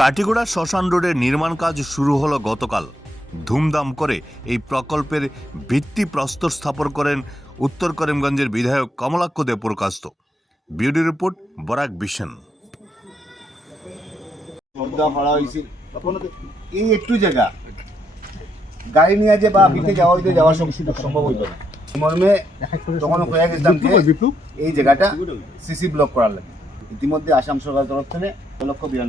কাটিগড়া শ্মশান রোডের নির্মাণ কাজ শুরু হলো গতকাল। ধুমধাম করে এই প্রকল্পের ভিত্তিপ্রস্তর স্থাপন করেন উত্তর করিমগঞ্জের বিধায়ক কমলাক্ষ দে প্রকাশত। বিউটি রিপোর্ট বরাক বিশন। এই একটু জায়গা গাড়ি নিয়ে যে বা পিঠে যাওয়া হইতে যাওয়া সম্ভব হইতো না মর্মে তখন হয়ে গেছিলাম যে এই জায়গাটা সিসি ব্লক করার লাগে। ইতিমধ্যে আসাম সরকারের তরফ থেকে 6,92,000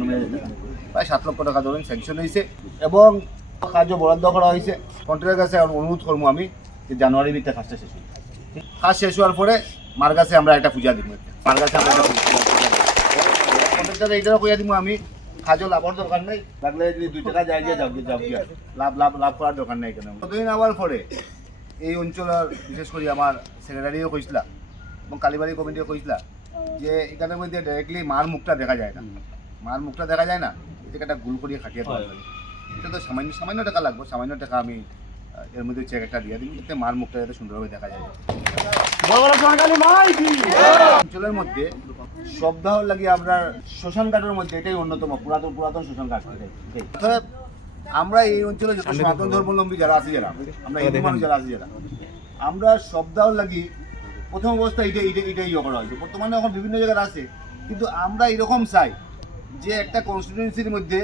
প্রায় 7 লক্ষ টাকা ধরেন স্যাংশন হয়েছে এবং কাজও বরাদ্দ করা হয়েছে। কন্ট্রাক্টরের কাছে অনুরোধ করবো আমি যে জানুয়ারির ভিতরে কাজটা শেষ হবে। কাজ শেষ হওয়ার পরে মার কাছে আমরা একটা পূজা দিব, মার কাছে আমরা কন্ট্রাক্টর এইটাও পূজা দিব আমি। কাজও লাভের দরকার নেই, লাগলে যদি 2 টাকা যায় যাও লাভ করার দরকার নেই। কেন কতদিন আবার পরে এই অঞ্চলের বিশেষ করে আমার সেক্রেটারিও কইসলা এবং কালীবাড়ি কমিটিও কইসলা যে এখানের মধ্যে ডাইরেক্টলি মার মুখটা দেখা যায় না, মার মুখটা দেখা যায় না, এটাকে একটা গুল করিয়ে খাটিয়ে দেওয়া লাগে। এটা তো সামান্য টাকা লাগবে, সামান্য টাকা আমি এর মধ্যে চেক একটা দিয়ে দিই যাতে মার মুখটা যাতে সুন্দরভাবে দেখা যায়। অঞ্চলের মধ্যে সপ্তাহ লাগে আপনার শ্মশান ঘাটের মধ্যে এটাই অন্যতম পুরাতন শ্মশান ঘাট। আমরা এই অঞ্চলে যত সনাতন ধর্মাবলম্বী যারা আছি, যারা আমরা হিন্দু মানুষ যারা আছি, যারা আমরা সপ্তাহ লাগি প্রথম অবস্থা এটাই করা হয়েছে। বর্তমানে এখন বিভিন্ন জায়গায় আছে, কিন্তু আমরা এরকম চাই যে একটা কনস্টিটিউয়েন্সির মধ্যে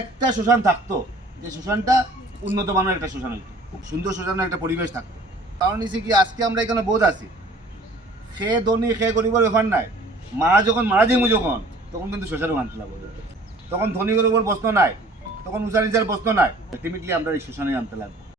একটা শ্মশান থাকতো, যে শ্মশানটা উন্নত মানের একটা শ্মশান হইতো, খুব সুন্দর শ্মশানের একটা পরিবেশ থাকতো। কারণ হচ্ছে কি আজকে আমরা এখানে বোধ আছি খেয়ে ধনী খেয়ে গরিবের ব্যাপার নাই, মারা যাইমু যখন তখন কিন্তু শ্মশানও মানতে লাগবে, তখন ধনী গরিবের প্রশ্ন নাই, তখন উঁচা নিচার প্রশ্ন নাই, আলটিমেটলি আমরা এই শ্মশানে আনতে লাগবে।